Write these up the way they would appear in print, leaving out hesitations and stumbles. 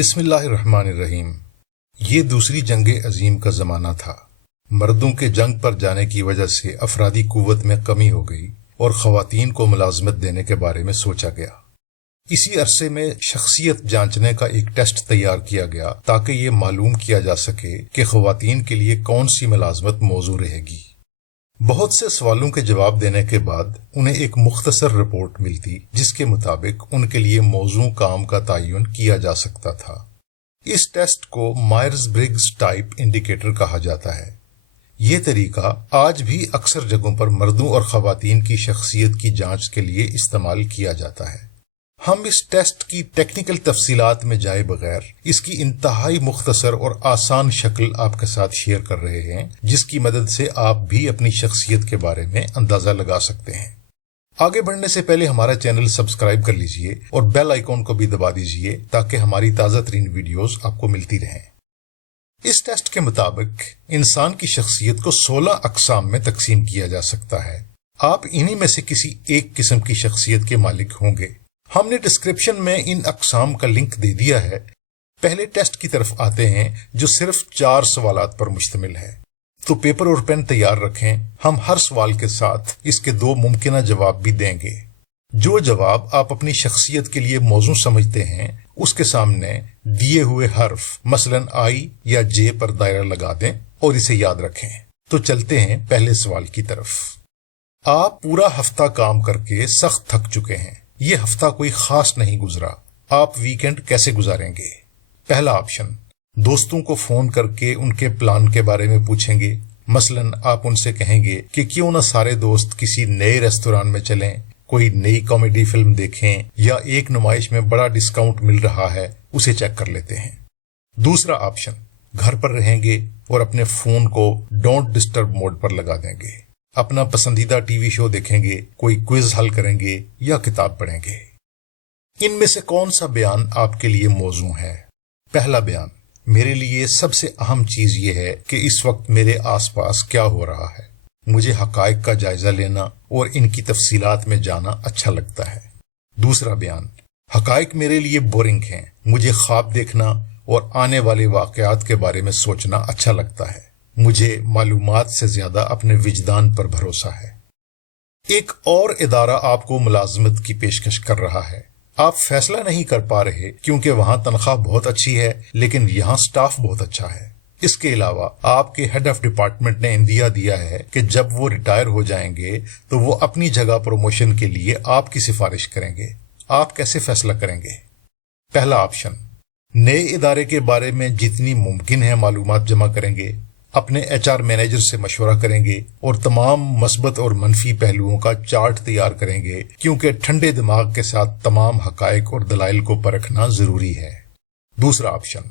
بسم اللہ الرحمن الرحیم۔ یہ دوسری جنگ عظیم کا زمانہ تھا۔ مردوں کے جنگ پر جانے کی وجہ سے افرادی قوت میں کمی ہو گئی اور خواتین کو ملازمت دینے کے بارے میں سوچا گیا۔ اسی عرصے میں شخصیت جانچنے کا ایک ٹیسٹ تیار کیا گیا تاکہ یہ معلوم کیا جا سکے کہ خواتین کے لیے کون سی ملازمت موزوں رہے گی۔ بہت سے سوالوں کے جواب دینے کے بعد انہیں ایک مختصر رپورٹ ملتی جس کے مطابق ان کے لیے موزوں کام کا تعین کیا جا سکتا تھا۔ اس ٹیسٹ کو مائرز برگز ٹائپ انڈیکیٹر کہا جاتا ہے۔ یہ طریقہ آج بھی اکثر جگہوں پر مردوں اور خواتین کی شخصیت کی جانچ کے لیے استعمال کیا جاتا ہے۔ ہم اس ٹیسٹ کی ٹیکنیکل تفصیلات میں جائے بغیر اس کی انتہائی مختصر اور آسان شکل آپ کے ساتھ شیئر کر رہے ہیں، جس کی مدد سے آپ بھی اپنی شخصیت کے بارے میں اندازہ لگا سکتے ہیں۔ آگے بڑھنے سے پہلے ہمارا چینل سبسکرائب کر لیجئے اور بیل آئیکن کو بھی دبا دیجئے تاکہ ہماری تازہ ترین ویڈیوز آپ کو ملتی رہیں۔ اس ٹیسٹ کے مطابق انسان کی شخصیت کو 16 اقسام میں تقسیم کیا جا سکتا ہے۔ آپ انہی میں سے کسی ایک قسم کی شخصیت کے مالک ہوں گے۔ ہم نے ڈسکرپشن میں ان اقسام کا لنک دے دیا ہے۔ پہلے ٹیسٹ کی طرف آتے ہیں جو صرف 4 سوالات پر مشتمل ہے۔ تو پیپر اور پین تیار رکھیں، ہم ہر سوال کے ساتھ اس کے 2 ممکنہ جواب بھی دیں گے۔ جو جواب آپ اپنی شخصیت کے لیے موزوں سمجھتے ہیں اس کے سامنے دیے ہوئے حرف مثلا آئی یا جے پر دائرہ لگا دیں اور اسے یاد رکھیں۔ تو چلتے ہیں پہلے سوال کی طرف۔ آپ پورا ہفتہ کام کر کے سخت تھک چکے ہیں۔ یہ ہفتہ کوئی خاص نہیں گزرا، آپ ویکنڈ کیسے گزاریں گے؟ پہلا آپشن، دوستوں کو فون کر کے ان کے پلان کے بارے میں پوچھیں گے۔ مثلا آپ ان سے کہیں گے کہ کیوں نہ سارے دوست کسی نئے ریستوران میں چلیں، کوئی نئی کامیڈی فلم دیکھیں یا ایک نمائش میں بڑا ڈسکاؤنٹ مل رہا ہے اسے چیک کر لیتے ہیں۔ دوسرا آپشن، گھر پر رہیں گے اور اپنے فون کو ڈونٹ ڈسٹرب موڈ پر لگا دیں گے، اپنا پسندیدہ ٹی وی شو دیکھیں گے، کوئی کوئز حل کریں گے یا کتاب پڑھیں گے۔ ان میں سے کون سا بیان آپ کے لیے موزوں ہے؟ پہلا بیان، میرے لیے سب سے اہم چیز یہ ہے کہ اس وقت میرے آس پاس کیا ہو رہا ہے۔ مجھے حقائق کا جائزہ لینا اور ان کی تفصیلات میں جانا اچھا لگتا ہے۔ دوسرا بیان، حقائق میرے لیے بورنگ ہیں، مجھے خواب دیکھنا اور آنے والے واقعات کے بارے میں سوچنا اچھا لگتا ہے۔ مجھے معلومات سے زیادہ اپنے وجدان پر بھروسہ ہے۔ ایک اور ادارہ آپ کو ملازمت کی پیشکش کر رہا ہے۔ آپ فیصلہ نہیں کر پا رہے کیونکہ وہاں تنخواہ بہت اچھی ہے لیکن یہاں سٹاف بہت اچھا ہے۔ اس کے علاوہ آپ کے ہیڈ آف ڈپارٹمنٹ نے اندیا دیا ہے کہ جب وہ ریٹائر ہو جائیں گے تو وہ اپنی جگہ پروموشن کے لیے آپ کی سفارش کریں گے۔ آپ کیسے فیصلہ کریں گے؟ پہلا آپشن، نئے ادارے کے بارے میں جتنی ممکن ہے معلومات جمع کریں گے، اپنے HR مینیجر سے مشورہ کریں گے اور تمام مثبت اور منفی پہلوؤں کا چارٹ تیار کریں گے کیونکہ ٹھنڈے دماغ کے ساتھ تمام حقائق اور دلائل کو پرکھنا ضروری ہے۔ دوسرا آپشن،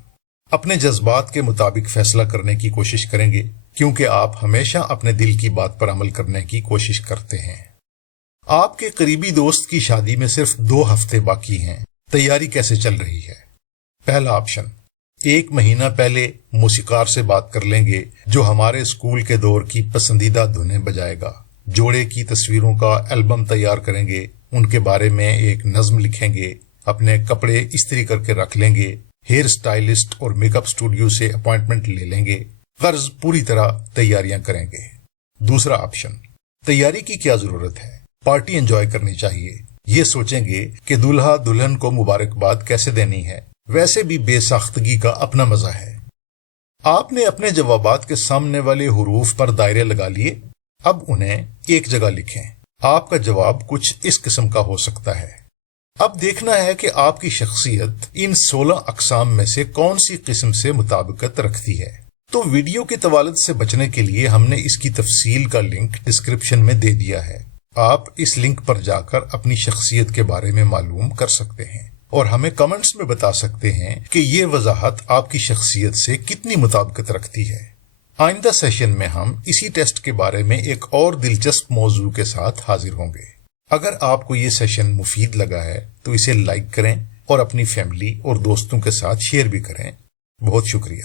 اپنے جذبات کے مطابق فیصلہ کرنے کی کوشش کریں گے کیونکہ آپ ہمیشہ اپنے دل کی بات پر عمل کرنے کی کوشش کرتے ہیں۔ آپ کے قریبی دوست کی شادی میں صرف 2 ہفتے باقی ہیں، تیاری کیسے چل رہی ہے؟ پہلا آپشن، 1 مہینہ پہلے موسیقار سے بات کر لیں گے جو ہمارے اسکول کے دور کی پسندیدہ دھنیں بجائے گا۔ جوڑے کی تصویروں کا البم تیار کریں گے، ان کے بارے میں ایک نظم لکھیں گے، اپنے کپڑے استری کر کے رکھ لیں گے، ہیئر سٹائلسٹ اور میک اپ اسٹوڈیو سے اپوائنٹمنٹ لے لیں گے، غرض پوری طرح تیاریاں کریں گے۔ دوسرا آپشن، تیاری کی کیا ضرورت ہے، پارٹی انجوائے کرنی چاہیے۔ یہ سوچیں گے کہ دولہا دلہن کو مبارکباد کیسے دینی ہے، ویسے بھی بے ساختگی کا اپنا مزہ ہے۔ آپ نے اپنے جوابات کے سامنے والے حروف پر دائرے لگا لیے، اب انہیں ایک جگہ لکھیں۔ آپ کا جواب کچھ اس قسم کا ہو سکتا ہے۔ اب دیکھنا ہے کہ آپ کی شخصیت ان 16 اقسام میں سے کون سی قسم سے مطابقت رکھتی ہے۔ تو ویڈیو کے طوالت سے بچنے کے لیے ہم نے اس کی تفصیل کا لنک ڈسکرپشن میں دے دیا ہے۔ آپ اس لنک پر جا کر اپنی شخصیت کے بارے میں معلوم کر سکتے ہیں اور ہمیں کمنٹس میں بتا سکتے ہیں کہ یہ وضاحت آپ کی شخصیت سے کتنی مطابقت رکھتی ہے۔ آئندہ سیشن میں ہم اسی ٹیسٹ کے بارے میں ایک اور دلچسپ موضوع کے ساتھ حاضر ہوں گے۔ اگر آپ کو یہ سیشن مفید لگا ہے تو اسے لائک کریں اور اپنی فیملی اور دوستوں کے ساتھ شیئر بھی کریں۔ بہت شکریہ۔